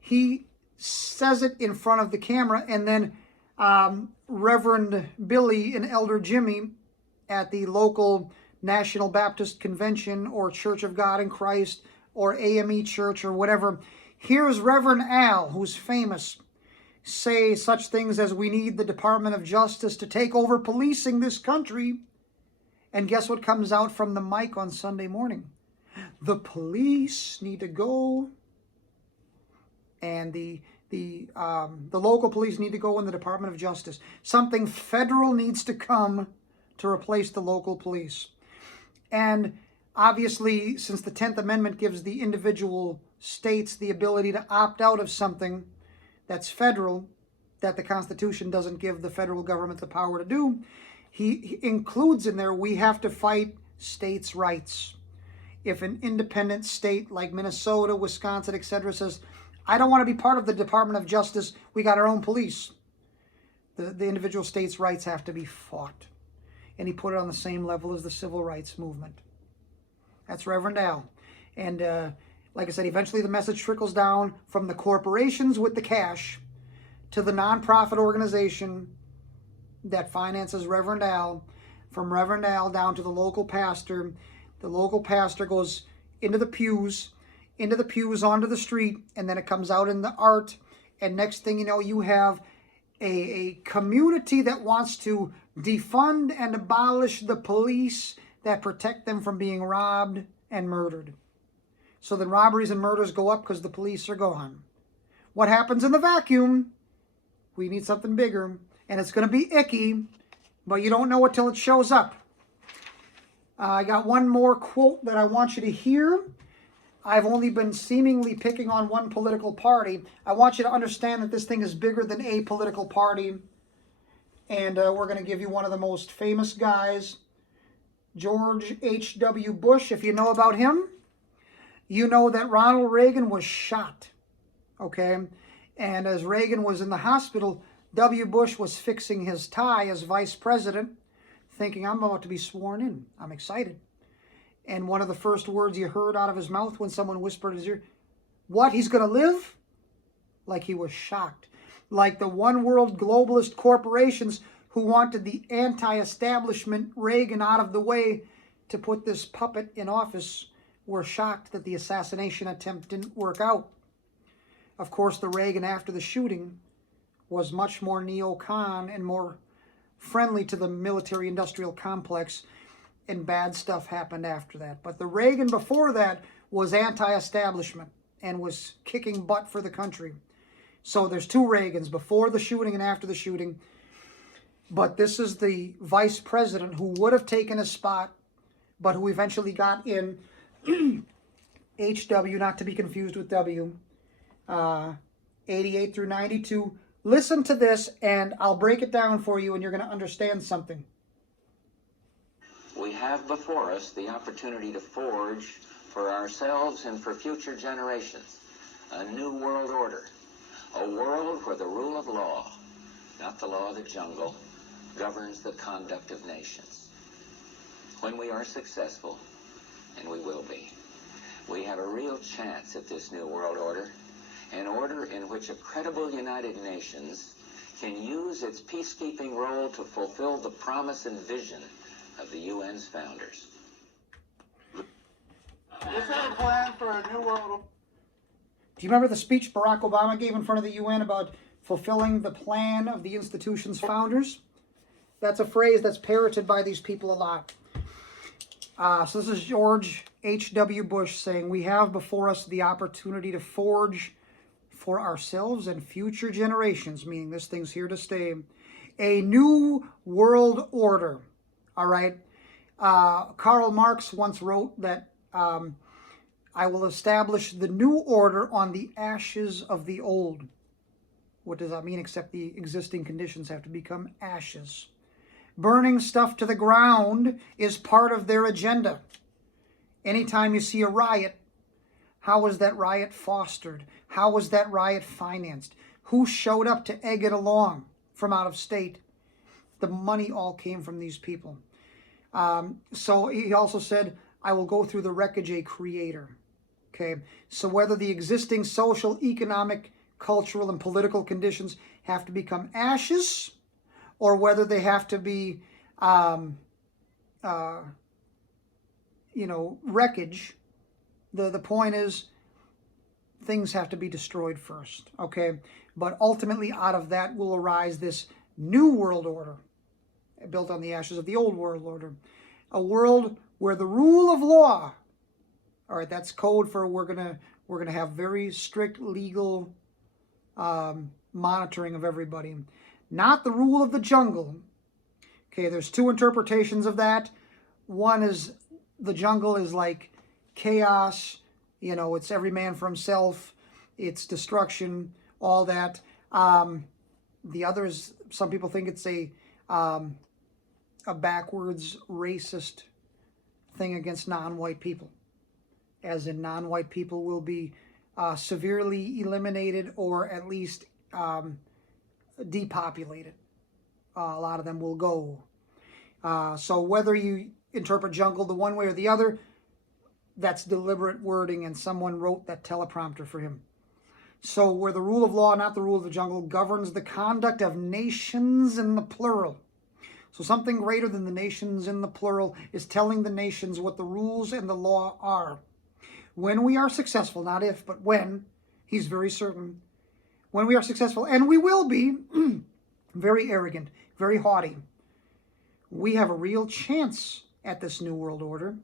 he says it in front of the camera, and then Reverend Billy and Elder Jimmy at the local National Baptist Convention or Church of God in Christ or AME Church or whatever, here's Reverend Al, who's famous, say such things as, we need the Department of Justice to take over policing this country. And guess what comes out from the mic on Sunday morning? The police need to go, and the local police need to go in the Department of Justice. Something federal needs to come to replace the local police. And obviously, since the 10th Amendment gives the individual states the ability to opt out of something that's federal, that the Constitution doesn't give the federal government the power to do, he includes in there, we have to fight states' rights. If an independent state like Minnesota, Wisconsin, etc. says, I don't want to be part of the Department of Justice, we got our own police, the individual states' rights have to be fought. And he put it on the same level as the civil rights movement. That's Reverend Al. And like I said, eventually the message trickles down from the corporations with the cash to the nonprofit organization that finances Reverend Al, from Reverend Al down to the local pastor. The local pastor goes into the pews, onto the street, and then it comes out in the art. And next thing you know, you have a community that wants to defund and abolish the police that protect them from being robbed and murdered. So then robberies and murders go up because the police are gone. What happens in the vacuum? We need something bigger, and it's going to be icky, but you don't know it till it shows up. I got one more quote that I want you to hear. I've only been seemingly picking on one political party. I want you to understand that this thing is bigger than a political party. And we're going to give you one of the most famous guys, George H.W. Bush. If you know about him, you know that Ronald Reagan was shot. Okay? And as Reagan was in the hospital, W. Bush was fixing his tie as vice president, thinking, I'm about to be sworn in. I'm excited. And one of the first words you heard out of his mouth when someone whispered in his ear, what, he's going to live? Like he was shocked. Like the one world globalist corporations who wanted the anti-establishment Reagan out of the way to put this puppet in office were shocked that the assassination attempt didn't work out. Of course, the Reagan after the shooting was much more neocon and more friendly to the military-industrial complex, and bad stuff happened after that. But the Reagan before that was anti-establishment and was kicking butt for the country. So there's two Reagans, before the shooting and after the shooting. But this is the vice president who would have taken a spot, but who eventually got in. H.W., not to be confused with W. 88 through 92, Listen to this, and I'll break it down for you, and you're going to understand something. We have before us the opportunity to forge for ourselves and for future generations a new world order, a world where the rule of law, not the law of the jungle, governs the conduct of nations. When we are successful, and we will be, we have a real chance at this new world order, an order in which a credible United Nations can use its peacekeeping role to fulfill the promise and vision of the UN's founders. Is there a plan for a new world? Do you remember the speech Barack Obama gave in front of the UN about fulfilling the plan of the institution's founders? That's a phrase that's parroted by these people a lot. So this is George H.W. Bush saying, we have before us the opportunity to forge for ourselves and future generations, meaning this thing's here to stay, a new world order. All right. Karl Marx once wrote that I will establish the new order on the ashes of the old. What does that mean except the existing conditions have to become ashes? Burning stuff to the ground is part of their agenda. Anytime you see a riot, how was that riot fostered? How was that riot financed? Who showed up to egg it along from out of state? The money all came from these people. So he also said, I will go through the wreckage a creator. Okay, so whether the existing social, economic, cultural, and political conditions have to become ashes, or whether they have to be, wreckage, the point is things have to be destroyed first, okay? But ultimately out of that will arise this new world order built on the ashes of the old world order. A world where the rule of law, all right, that's code for we're gonna have very strict legal monitoring of everybody. Not the rule of the jungle. Okay, there's two interpretations of that. One is the jungle is like chaos, it's every man for himself, it's destruction, all that. The other is, some people think it's a backwards racist thing against non-white people, as in non-white people will be severely eliminated or at least depopulated. A lot of them will go. So whether you interpret jungle the one way or the other, that's deliberate wording, and someone wrote that teleprompter for him. So where the rule of law, not the rule of the jungle, governs the conduct of nations in the plural. So something greater than the nations in the plural is telling the nations what the rules and the law are. When we are successful, not if, but when, he's very certain, when we are successful, and we will be, very arrogant, very haughty, we have a real chance at this new world order,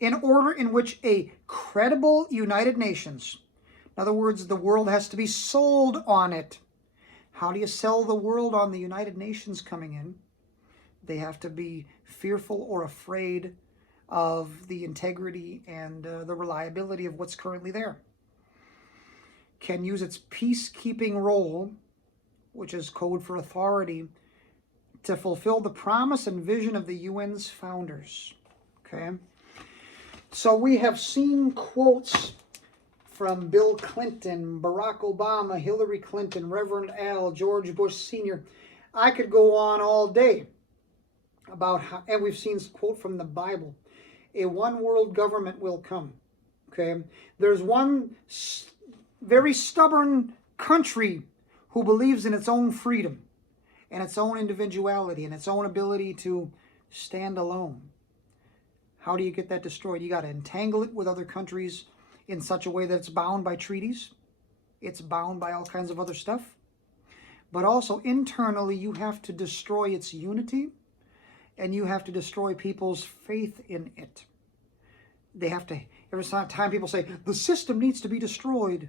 an order in which a credible United Nations, in other words, the world has to be sold on it. How do you sell the world on the United Nations coming in? They have to be fearful or afraid of the integrity and the reliability of what's currently there. Can use its peacekeeping role, which is code for authority, to fulfill the promise and vision of the UN's founders. Okay? So we have seen quotes from Bill Clinton, Barack Obama, Hillary Clinton, Reverend Al, George Bush Sr. I could go on all day about how, and we've seen a quote from the Bible. A one world government will come. Okay? There's one very stubborn country who believes in its own freedom and its own individuality and its own ability to stand alone. How do you get that destroyed? You got to entangle it with other countries in such a way that it's bound by treaties. It's bound by all kinds of other stuff. But also internally, you have to destroy its unity, and you have to destroy people's faith in it. They have to, every time people say, the system needs to be destroyed,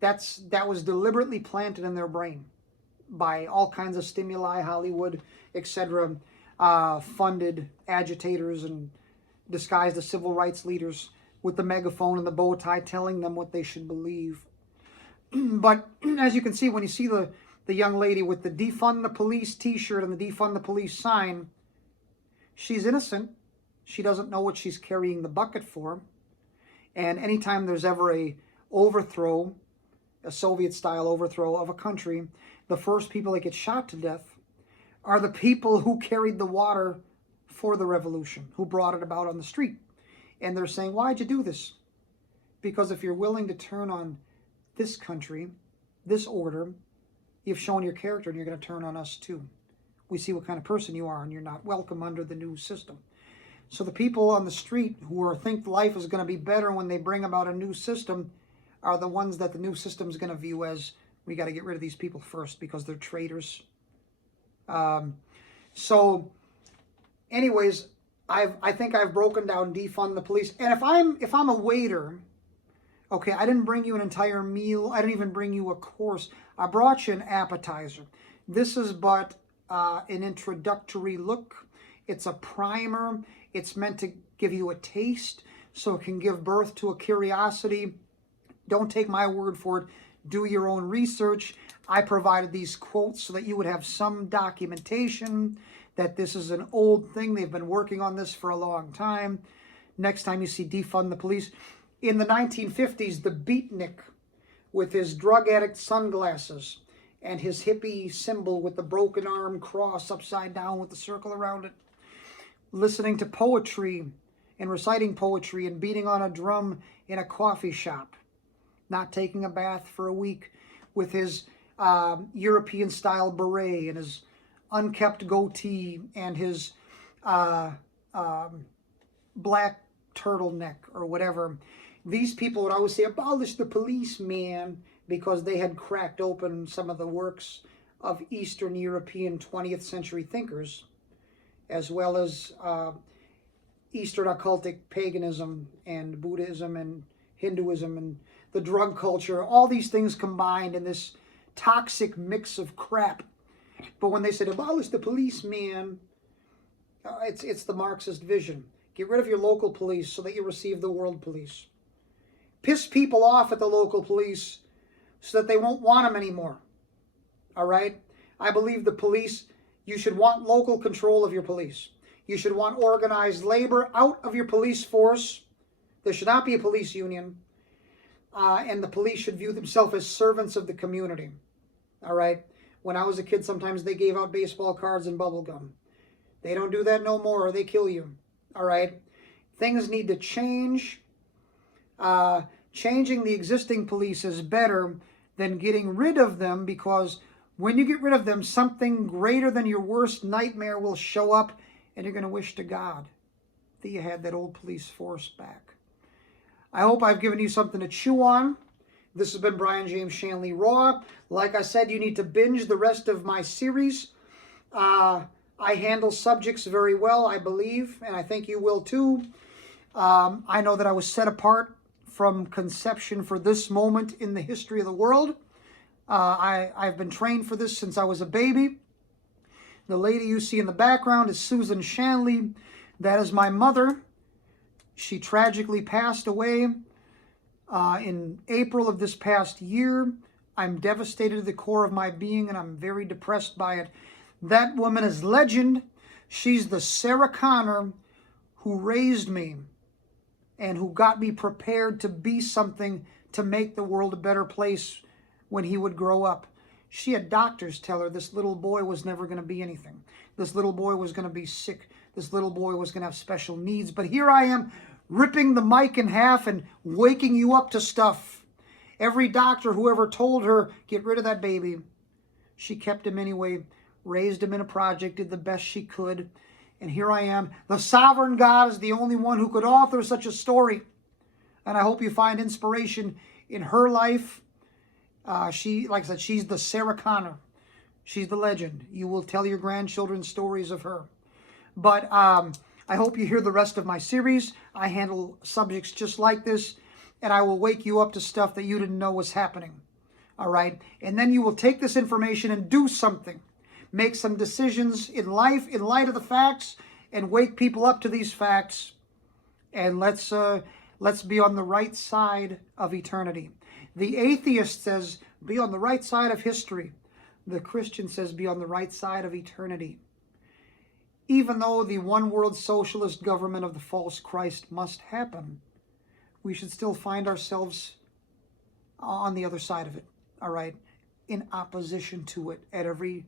that was deliberately planted in their brain by all kinds of stimuli, Hollywood, etc., funded agitators and disguised as civil rights leaders with the megaphone and the bow tie telling them what they should believe. But as you can see, when you see the young lady with the defund the police t-shirt and the defund the police sign, she's innocent. She doesn't know what she's carrying the bucket for. And anytime there's ever a overthrow, a Soviet-style overthrow of a country, the first people that get shot to death are the people who carried the water for the revolution, who brought it about on the street. And they're saying, why'd you do this? Because if you're willing to turn on this country, this order, you've shown your character and you're going to turn on us too. We see what kind of person you are and you're not welcome under the new system. So the people on the street who think life is going to be better when they bring about a new system are the ones that the new system is going to view as, we got to get rid of these people first because they're traitors. So anyways, I think I've broken down defund the police. And if I'm a waiter, okay, I didn't bring you an entire meal. I didn't even bring you a course. I brought you an appetizer. This is but an introductory look. It's a primer. It's meant to give you a taste so it can give birth to a curiosity. Don't take my word for it. Do your own research. I provided these quotes so that you would have some documentation that this is an old thing. They've been working on this for a long time. Next time you see defund the police. In the 1950s, the beatnik with his drug addict sunglasses and his hippie symbol with the broken arm cross upside down with the circle around it, listening to poetry and reciting poetry and beating on a drum in a coffee shop, not taking a bath for a week with his European-style beret and his unkept goatee and his black turtleneck or whatever. These people would always say, abolish the police, man, because they had cracked open some of the works of Eastern European 20th century thinkers, as well as Eastern occultic paganism and Buddhism and Hinduism and the drug culture, all these things combined in this toxic mix of crap. But when they said, abolish the police, man, it's the Marxist vision. Get rid of your local police so that you receive the world police. Piss people off at the local police so that they won't want them anymore. All right? I believe the police, you should want local control of your police. You should want organized labor out of your police force. There should not be a police union. And the police should view themselves as servants of the community. All right? When I was a kid, sometimes they gave out baseball cards and bubble gum. They don't do that no more or they kill you. All right? Things need to change. Changing the existing police is better than getting rid of them, because when you get rid of them, something greater than your worst nightmare will show up, and you're going to wish to God that you had that old police force back. I hope I've given you something to chew on. This has been Brian James Shanley Raw. Like I said, you need to binge the rest of my series. I handle subjects very well, I believe, and I think you will too. I know that I was set apart from conception for this moment in the history of the world. I've been trained for this since I was a baby. The lady you see in the background is Susan Shanley. That is my mother. She tragically passed away in April of this past year. I'm devastated to the core of my being, and I'm very depressed by it. That woman is legend. She's the Sarah Connor who raised me and who got me prepared to be something to make the world a better place when he would grow up. She had doctors tell her this little boy was never going to be anything. This little boy was going to be sick. This little boy was going to have special needs. But here I am, ripping the mic in half and waking you up to stuff. Every doctor who ever told her, get rid of that baby, she kept him anyway, raised him in a project, did the best she could. And here I am. The sovereign God is the only one who could author such a story. And I hope you find inspiration in her life. She, like I said, she's the Sarah Connor. She's the legend. You will tell your grandchildren stories of her. But I hope you hear the rest of my series. I handle subjects just like this, and I will wake you up to stuff that you didn't know was happening. All right? And then you will take this information and do something. Make some decisions in life in light of the facts, and wake people up to these facts. And let's be on the right side of eternity. The atheist says, be on the right side of history. The Christian says, be on the right side of eternity. Even though the one world socialist government of the false Christ must happen, we should still find ourselves on the other side of it, all right? In opposition to it at every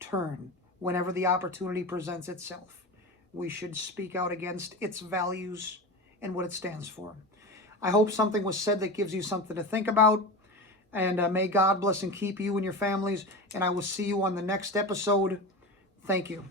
turn, whenever the opportunity presents itself. We should speak out against its values and what it stands for. I hope something was said that gives you something to think about. And may God bless and keep you and your families. And I will see you on the next episode. Thank you.